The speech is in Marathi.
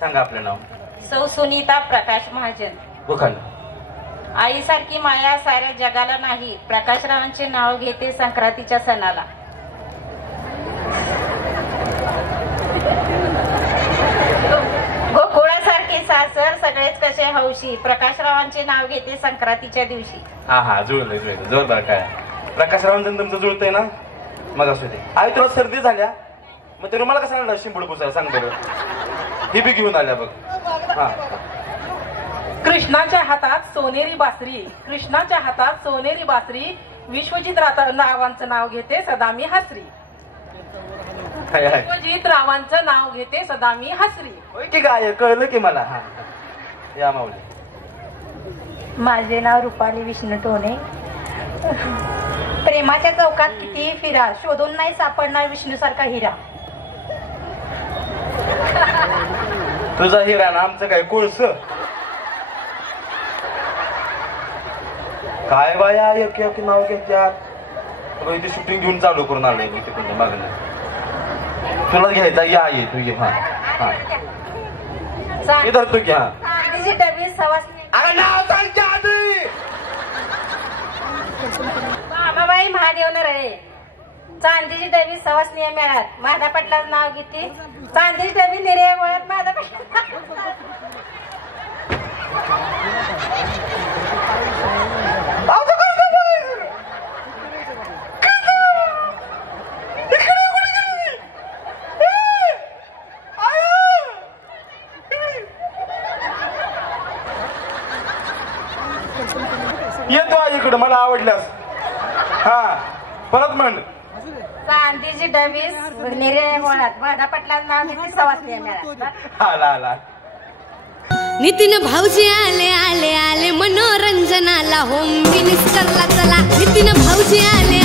सांगा आपलं नाव. सौ सुनीता प्रकाश महाजन. बघा आईसारखी माया साऱ्या जगाला नाही. प्रकाशरावांचे नाव घेते संक्रांतीच्या सणाला. गोकुळासारखे सासर सगळेच कसे हौशी. प्रकाशरावांचे नाव घेते संक्रांतीच्या दिवशी. हा हा जुळलं जोरदार. काय प्रकाशरावांचं तुमचं जुळतंय ना. मग असू दे. आई तुला सर्दी झाल्या मग ते मला कसं आणलं शिंबूड पुसायला सांग बरं. ही बी घेऊन आल्या बघ. हा. कृष्णाच्या हातात सोनेरी बासरी. कृष्णाच्या हातात सोनेरी बासरी. विश्वजित रावांचं नाव घेते सदा मी हसरी. विश्वजित रावांचं नाव घेते सदा मी हसरी. होय की काय कळलं की मला. हा या माऊली. माझे नाव रुपाली विष्णू टोणे. प्रेमाच्या चौकात किती फिरा शोधून नाही सापडणार विष्णू सारखा हिरा. तुझा हिरा ना आमचं काय कोळस. काय बाया एक एक नाव घेत्यात. इथे शूटिंग घेऊन चालू करून आलोय मी तिकडे मागणं. तुला घ्यायचा या ये तू ये. हा हा इधर तू घ्या. चांदीची डबी सवासणी. अरे नाव सांगच्या आधी. मामाबाई महादेवनं रे. चांदीची डबी सवासनी मिळत. माझ्या पटलाचं नाव घेते. चांदीची डबी निरे वळत माझ्या पटला. येतो इकडं मला आवडल्यास. हा परत म्हण. चांदीची डबी निरे वळत. माझ्या पटलाचं नाव घेते सवासनी मिळत. आला आला. नितीन भाऊजी आले आले आले मनोरंजनाला. होम मिनिस्टरला चला. नितीन भाऊजी आले